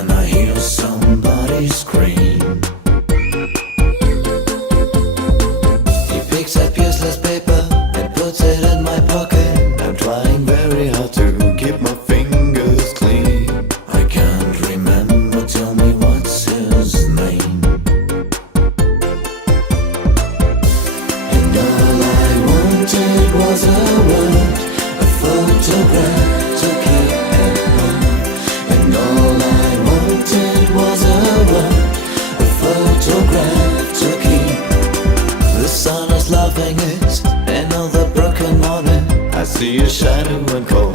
and I hear somebody scream. He picks up useless paper and puts it in my pocket. I'm trying very hard to keep my fingers clean. I can't remember, tell me what's his name. And all I wanted was a word, a photograph to keep at home. And all I wanted was a word, a photograph to keep. The sun is laughing, it's another broken morning. I see a shadow and cold.